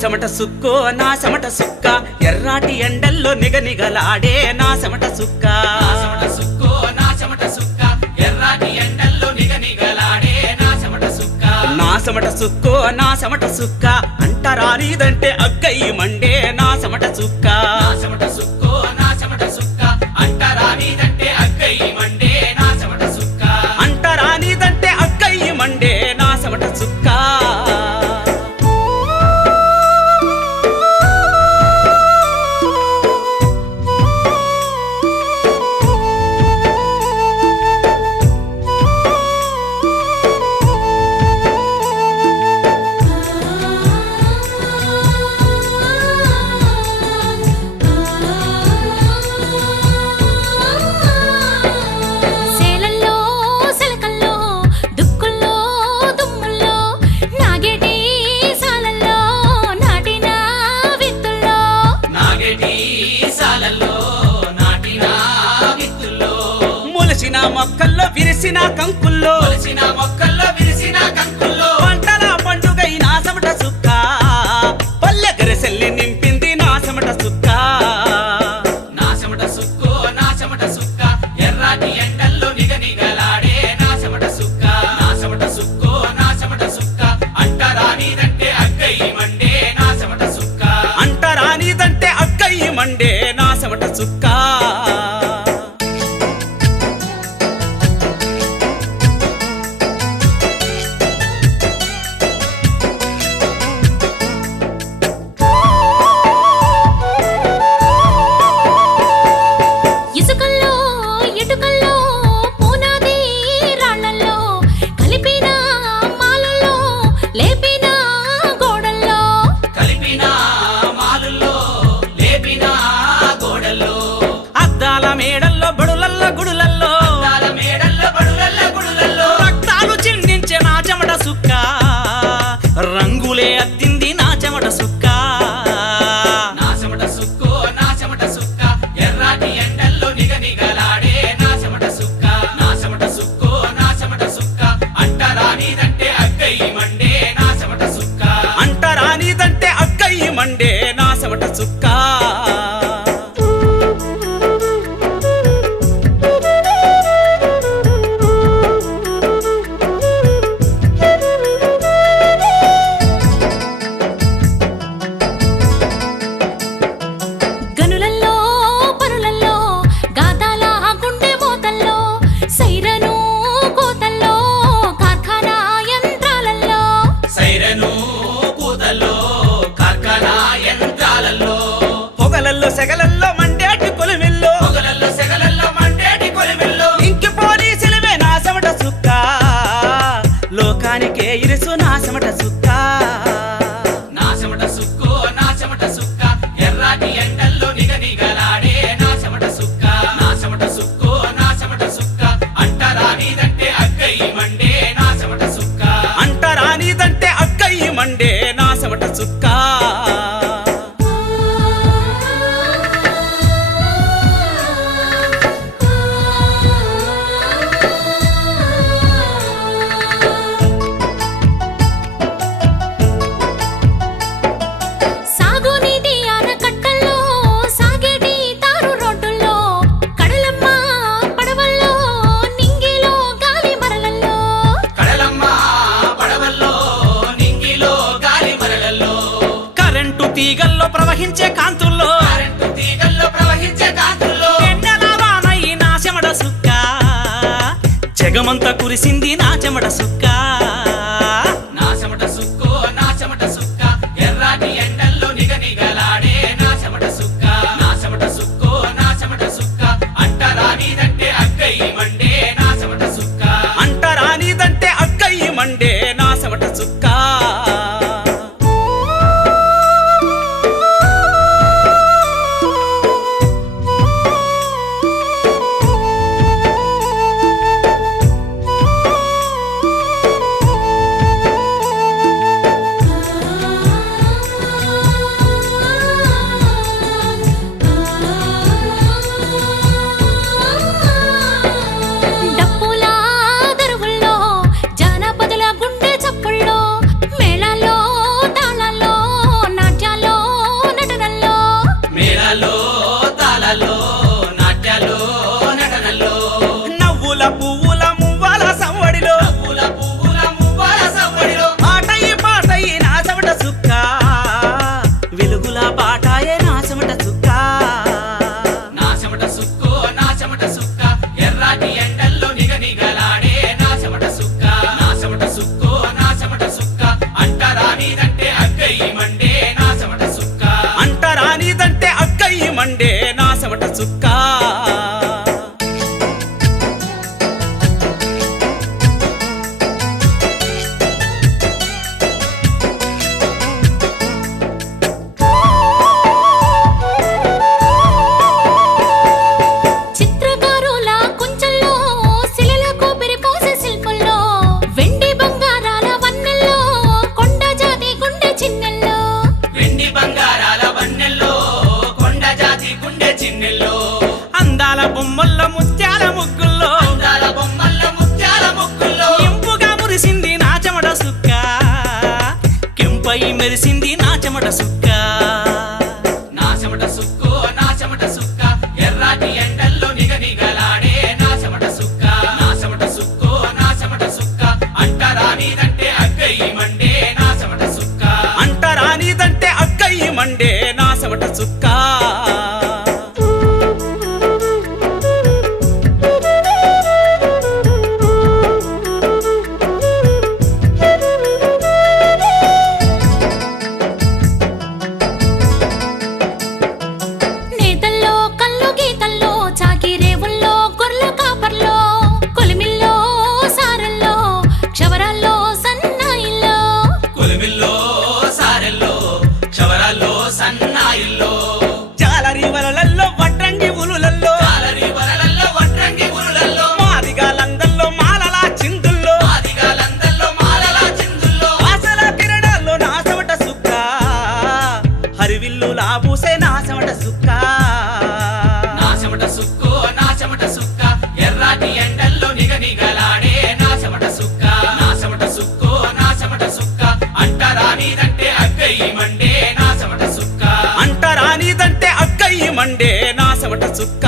చెమట సుక్కో నా చెమట సుక్క ఎర్రాటి ఎండల్లో నిగనిగలాడే నా చెమట సుక్క సుక్కో నా చెమట సుక్క ఎర్రాటి ఎండల్లో నిగనిగలాడే నా చెమట సుక్క నా చెమట సుక్కో నా చెమట సుక్క అంటరానిదంటే అగ్గయ్యి మండే నా చెమట సుక్క నా చెమట సుక్కో నా చెమట సుక్క అంటరానిదంటే అగ్గయ్యి మండే నా చెమట సుక్క అంటరానిదంటే అగ్గయ్యి మండే నా చెమట సుక్క మొక్కల్లో విరిసిన కంకుల్లో మొక్కల్లో విరిసిన కంకుల్లో పంటల పండుగై నా చెమట సుక్క పల్లె గరిసెల్ని నింపింది నా చెమట సుక్క నా చెమట సుక్కో నా చెమట సుక్క ఎర్రాటి ఎండల్లో నిగనిగలాడే నా చెమట సుక్క నా చెమట సుక్కో నా చెమట సుక్క అంటరానిదంటే అగ్గయ్యి మండే నా చెమట సుక్క అంటరానిదంటే అగ్గయ్యి మండే నా చెమట సుక్క మేడల్లో బడులల్ల గుడులల్లో రక్తాలు చిందించే నా చెమట సుక్క రంగులే అద్దింది నా చెమట సుక్క నా చెమట సుక్కో నా చెమట సుక్క ఎర్రాటి ఎండల్లో నిగనిగలాడే నా చెమట సుక్క నా చెమట సుక్కో నా చెమట సుక్క అంటరానిదంటే అగ్గయ్యి మండే నా చెమట సుక్క అంటరానిదంటే అగ్గయ్యి మండే నా చెమట సుక్క సెగలల్లో మండేటి కొలిమిల్లో ఇంకి పోలీసులవే నా చెమట సుక్క లోకానికే ఇరుసు నా చెమట సుక్క నా చెమట సుక్కో నా చెమట సుక్క ఎర్రాటి ఎండల్లో నిగనిగలాడే నా చెమట సుక్క నా చెమట సుక్కో నా చెమట సుక్క అంటరానిదంటే అగ్గయ్యి మండే నా చెమట సుక్క అంటరానిదంటే అగ్గయ్యి మండే నా చెమట సుక్క తీగల్లో ప్రవహించే కాంతుల్లో ఎన్నెల వానయి నా చెమట సుక్క జగమంతా కురిసింది నా చెమట సుక్క నా చెమట సుక్కో నా చెమట సుక్క ఎర్రాటి ఎండల్లో నిగనిగలాడే నా చెమట సుక్క నా చెమట సుక్కో నా చెమట సుక్క అంటరానిదంటే అగ్గయ్యి మండే నా చెమట సుక్క అంటరానిదంటే అగ్గయ్యి మండే నా చెమట సుక్క సుక్క చిత్రకారుల కుంచెల్లో శిలలకు పెరిపోసే శిల్పంలో వెండి బంగారాల వన్నెల్లో కొండ జాతి గుండె చిన్నెల్లో వెండి బంగారాల వన్నెల్లో కొండ జాతి గుండె చిన్నెల్లో అందాల బొమ్మల్లో ముత్యాల ముగ్గుల్లో అందాల బొమ్మల్ల ముత్యాల ముక్కుల్లో ఇంపుగా మురిసింది నా చెమట సుక్క కెంపై మెరిసింది నా చెమట సుక్క నా చెమట సుక్కో నా చెమట సుక్క ఎర్రాటి ఎండల్లో నిగనిగలాడే నా చెమట సుక్క నా చెమట సుక్కో నా చెమట సుక్క అంటరానిదంటే అగ్గయి మండే నా చెమట సుక్క అంటరానిదంటే అక్కయ్యి మండే నా చెమట సుక్క నేతల్లో కళ్ళు గీతల్లో చాకి రేవుల్లో గొర్రెల కాపర్లో కొలిమిల్లో సారల్లో క్షవరాల్లో సన్నాయిల్లో కొలిమిల్లో సారెల్లో క్షవరాల్లో సన్నాయిల్లో జాలరి వలలల్లో వడ్రంగి ఉలులల్లో జాలరి వరలల్లో వడ్రంగి ఉరులల్లో మాదిగాలందల్లో మాలలా చిందుల్లో ఆదిగాలందల్లో మాలలా చిందుల్లో ఆశల కిరణాల్లో నా చెమట సుక్క హరివిల్లు లాబూసే నా చెమట సుక్క నా చెమట సుక్కో నా చెమట సుక్క ఎర్రాటి ఎండల్లో నిగనిగలాడే నా చెమట సుక్క నా చెమట సుక్కో నా చెమట సుక్క అంటరానిదంటే అగ్గయి మండే నా చెమట సుక్క అంటరానిదంటే అక్కయ్యి మండే నా చెమట సుక్క